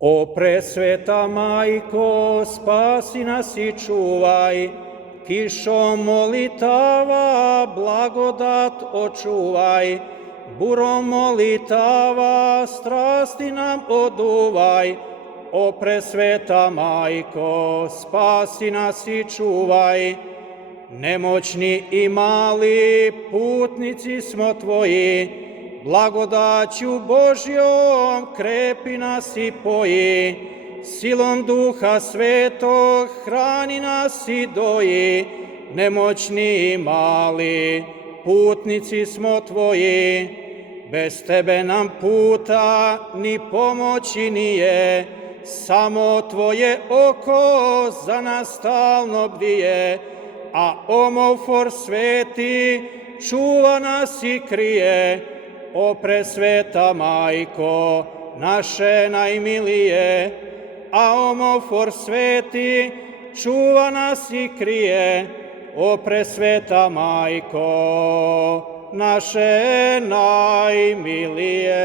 O presveta majko, spasi nas i čuvaj, kišom molitava blagodat očuvaj, burom molitava strasti nam oduvaj. O presveta majko, spasi nas i čuvaj, nemoćni i mali putnici smo tvoji, blagodaću Božjom krepi nas i poji, silom Duha Svetog hrani nas i doji. Nemoćni i mali putnici smo tvoji, bez tebe nam puta ni pomoći nije, samo tvoje oko za nas stalno bdije, a omofor sveti čuva nas i krije. O presveta majko, naše najmilije, a omofor sveti čuva nas i krije. O presveta majko, naše najmilije.